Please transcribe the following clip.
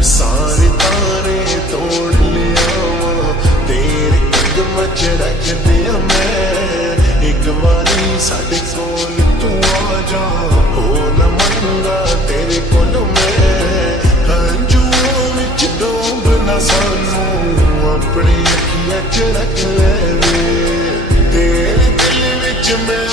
सारे तारे तोड़ लिया तेरे कदम च रख दिया मैं। एक बारी साडे कोल तू आ जा, हो न मंगा तेरे कोल मैं। हंजुओं विच डूब ना सानू अपनी अखियां च रख ले वे, तेरे दिल विच मैं